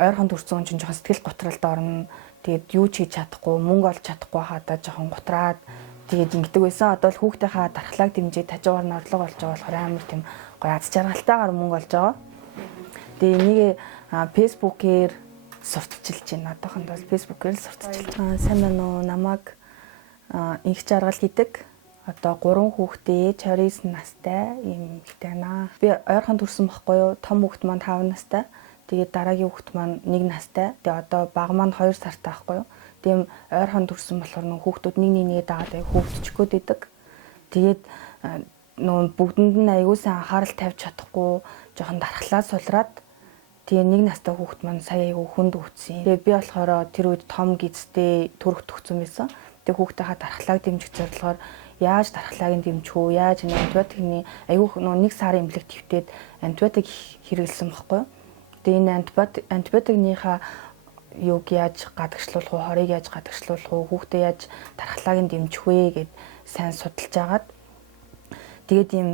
ойрхон төрсөн чинь жоохон сэтгэл готролд орно. Тэгээд юу ч хийж чадахгүй, мөнгө олж чадахгүй хадаа жоохон готраад тэгээд ингэдэг байсан. Одоо л хүүхдийнхаа дархлааг дэмжиж хажуугаар нь орлого олж байгаа болохоор амар тийм гоё аз жаргалтайгаар мөнгө олж байгаа. Тэгээд энийг Facebook-ээр сурталчилж байна. Одоохондоо Facebook-ээр л сурталчилж байгаа. Сайн байна уу? Намайг инх жаргал гэдэг. Одоо 3 хүүхдээ 29 настай юм ихтэй байна. Би ойрхон төрсөн байхгүй юу? Том хүүхэд маань 5 настай. Тэгээд дараагийн хүүхэд маань 1 настай. Тэгээд одоо баг маань 2 сартай байхгүй юу? Тийм ойрхон төрсөн болохоор нөх хүүхдүүд нэг дагаад хөвгдөчгөө дэдэг. Тэгээд нөө бүгдэнд нь аягуулсан анхаарал тавьж чадахгүй жоохон дархлаа сулраад тэгээ 1 настай хүүхэд маань сая айгу хүнд өвдсөн. Тэгээ би болохоор тэр үед том гизтэй төрөх төгсөн байсан. Тэгээ хүүхдийнхаа дархлааг дэмжих зорилгоор яаж дархлааг нь дэмжих үү? Яаж энэ антибиотикны айгу нөө 1 сарын эмнэлэг твтээд антибиотик хэрэглэсэн байхгүй юу? Тэгээ энэ антибиотикныхаа юуг яаж гадагшлуулах уу, хорийг яаж гадагшлуулах уу, хүүхдээ яаж дархлааг нь дэмжих вэ гэд сайн судалж агаад тэгээд ийм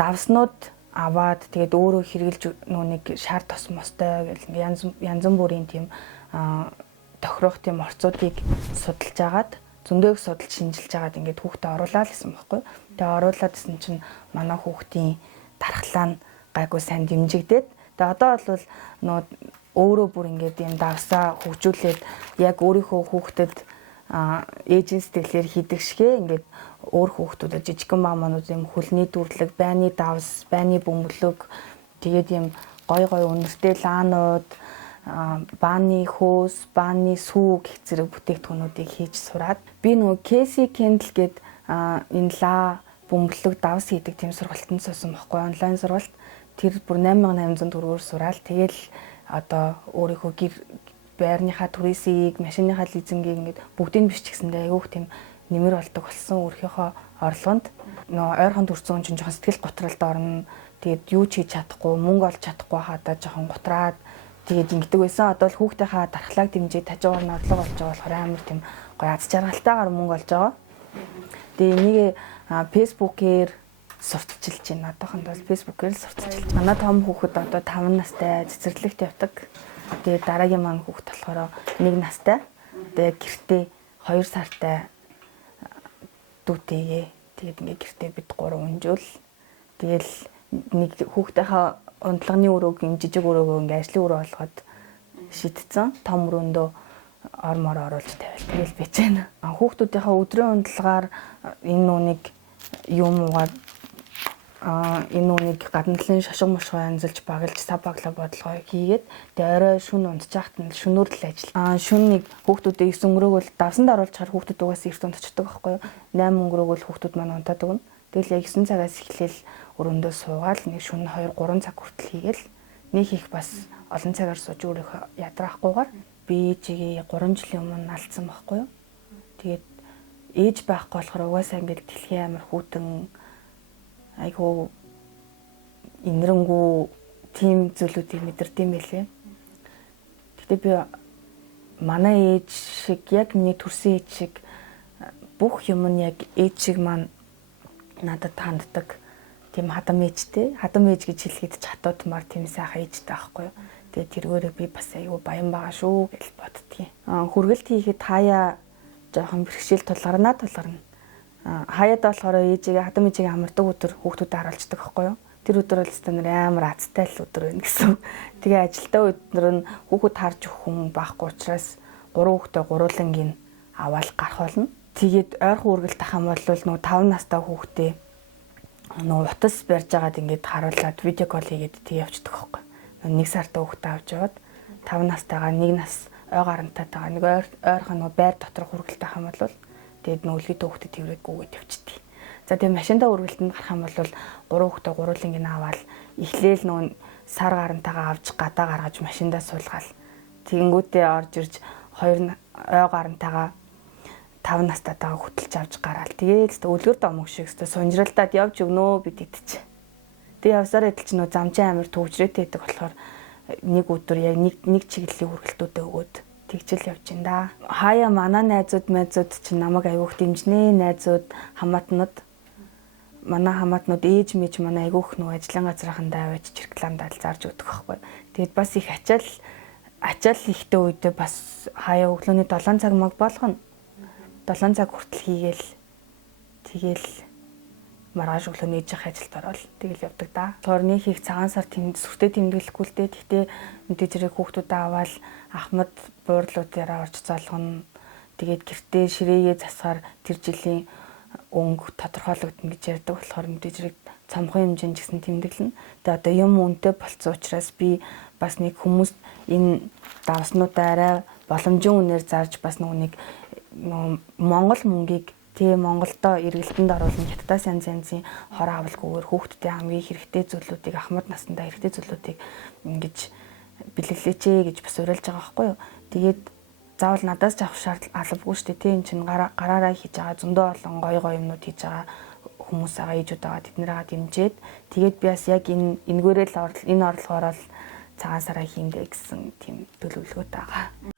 давснууд аваад тэгээд өөрөө хэрэглэж нүг шар тос мостой гэл янз бүрийн тийм тохирох тийм орцуудыг судалж агаад зөндөг судалж шинжилж агаад ингээд хүүхдээ оруулаад гэсэн байхгүй. Тэгээ оруулаад гэсэн чинь манай хүүхдийн дархлаа нь гайгүй сайн дэмжигдээд тэгээ одоо бол нөө өөрөө бүр ингээд юм давсаа хөгжүүлээд яг өөрийнхөө хүүхдэд ээжийн сэтгэлээр хийдэг шигэ ингээд өөр хүүхдүүдэд жижигхэн мааманууд юм хөлний дүрлэг, байны давс, байны бөмбөлөг тэгээд юм гой өнөртэй лаанууд, бааны хөөс, бааны сүү гэх зэрэг бүтээгдэхүүнүүдийг хийж сураад би нөгөө Casey Kendall гээд энэ лаа бөмбөлөг давс хийдэг тийм сургалтанд суусан байхгүй онлайн сургалт. Тэр бүр 8800 төгрөгөөр сураал тэгэл одоо өөрийнхөө гэр байрныхаа түрээсийг, машиныхаа лизингийг ингээд бүгдийг биш ч гэсэндээ айгүйх тийм нэмэр болдог болсон өөрийнхөө орлогонд. Нөө ойрхон төрсөн чинь жоохон сэтгэл готролд орно. Тэгээд юу ч хийж чадахгүй, мөнгө олж чадахгүй хадаа жоохон готраад тэгээд ингэдэг байсан. Одоо л хүүхдийнхаа дархлааг дэмжиж хажуугаар нь орлого олж байгаа болохоор амар тийм гоё аз жаргалтайгаар мөнгө олж байгаа. Тэгээд энийг Facebook-ээр сурталчилж байна. Одоохондоо Facebook-ээр л сурталчилж. Манай том хүүхэд одоо 5 настай цэцэрлэгт явдаг. Тэгээд дараагийн маань хүүхэд болохоор 1 настай. Тэгээд гэртээ 2 сартай дүүтэйгээ. Тэгээд ингээ гэртээ бид 3 өнжөөл. Тэгэл нэг хүүхдийнхаа унтлагын өрөөгийн жижиг өрөөгөө ингээ ажлын өрөө болгоод шийдсэн. Том өрөөндөө ормоор оруулж тавиал. Тэгэл бич байна. Хүүхдүүдийнхаа өдрийн унтлагаар энэ нүунийг юм уугаад энэ нүунийг гадна талын шошго мошгоо янзалж багалж сав баглаа бодлогоо хийгээд тэгээ орой шүн унтчихт нь шүнөөр л ажил. Шүннийг хүүхдүүдээ 9 өнгөрөөгөл давсанд оруулж чаар хүүхдүүд угаас эрт унтчихдаг байхгүй юу? 8 өнгөрөөгөл хүүхдүүд маань унтаад өгнө. Тэгэл яг 9 цагаас эхлээл өрөөндөө суугаад нэг шүн 2-3 цаг хүртэл хийгээл нэг их бас олон цагаар сууж өөрийнхөө ядраахгүйгээр би ээжигээ 3 жилийн өмнө алдсан байхгүй юу? Тэгээд ээж байхгүй болохоор угаасаа ингээд дэлхийн амар хүүтэн айгу инэрэнгүү тим зүйлүүдийг мэдэрдэм байлээ. Гэтэ би манай ээж шиг яг миний төрсөн ээж шиг бүх юм нь яг ээж шиг маань надад ханддаг. Тийм хадам ээжтэй. Хадам ээж гэж хэлэхэд ч хатуудмаар тийм сайхан ээжтэй байхгүй юу. Тэгээд тэргээрээ би бас айгу баян байгаа шүү гэж боддгийн. Хүргэлт хийхэд хаяа жоохон бэрхшээл тулгарна. Хаяад болохоор ээжигээ хадам ээжигээ амардаг өдөр хүүхдүүдэд харуулцдаг байхгүй юу. Тэр өдөр бол стандар амар азтай л өдөр байна гэсэн. Тэгээ ажилдаа өдөр нь хүүхэд харж өгөх хүн байхгүй учраас 3 хүүхдээ гуруулангийн аваад гарах болно. Тэгээд ойрхон үргэлт ах юм бол нөгөө 5 настай хүүхдээ нөгөө утас барьж байгаад ингээд харуулад видео кол хийгээд тэг явчихдаг байхгүй. 1 сартай хүүхдээ авч яваад 5 настайгаа 1 нас ой гарантайгаа нэг ойрхон нөгөө байр дотор үргэлт ах юм бол тэгээд нөлгий хүүхдэд тэрвэггүйгээд явчихдаг. За тэгээд машиндаа үргэлтэнд гарах юм бол 3 хүүхдээ гуруулангийн аваад эхлээл нөгөө сар гарантайгаа авч гадаа гаргаж машиндаа суулгаал. Тэгэнгүүтээ орж ирж 2 ой гарантайгаа 5 настайгаа хөтөлж авч гараал. Тэгээд өлгөр домог шиг сунжралдаад явж өгнөө бид идчих. Тэгээд явсаар идэл чинь замчин амир төвжрээтэй байдаг болохоор нэг өдөр яг нэг чиглэлийн хүргэлтүүдэд өгөөд тэгжэл явж ин да. Хаяа манай найзууд чинь намайг айгүйх дэмжнэ. Найзууд хамаатнууд манай хамаатнууд ээж мэж манай айгүйх нөгөө ажлын газрынхандаа аваач рекламад зарж өгдөг байхгүй. Тэгээд бас их ачаал ачаал ихтэй үедээ бас хаяа өглөөний 7 цаг мог болгоно. 7 цаг хүртэл хийгээл тэгэл маргааш өглөө нээж явах ажилд ороод тэгэл явдаг да. Торны хийх цагаан сар сүртэй тэмдэглэхгүй л дээ. Гэхдээ мэдээж хэрэг хүүхдүүдээ аваад ахмад буурлуудаараа орж залгана. Тэгээд гэртээ ширээгээ засахаар тэр жилийн өнгө тодорхойлогдно гэж ярьдаг болохоор мэдээж хэрэг цамхын хэмжээнд гэсэн тэмдэглэнэ. Тэгээд одоо юм үнэтэй болцсон учраас би бас нэг хүмүүст энэ давснуудаа арай боломжийн үнээр зарж бас нэг Монгол мөнгийг Монголдо эргэлтэнд оруулан хятадаас янз янзын хор авалгүйгээр хүүхдүүдийн хамгийн хэрэгтэй зүйлүүдийг ахмад насндаа хэрэгтэй зүйлүүдийг ингэж бэлэглээч гэж бас уриалж байгаа байхгүй юу. Тэгээд заавал надаас авах шаардлага албагүй шүү дээ. Энд чинь гараараа хийж байгаа зөндөө олон гоё юмнууд хийж байгаа хүмүүс байгаа ээжүүд байгаа тэднэрээ дэмжиэд тэгээд би бас яг энэгээрээ л энэ орлогоор л цагаан сараа хийндэ гэсэн тийм төлөвлөгөөтэй байгаа.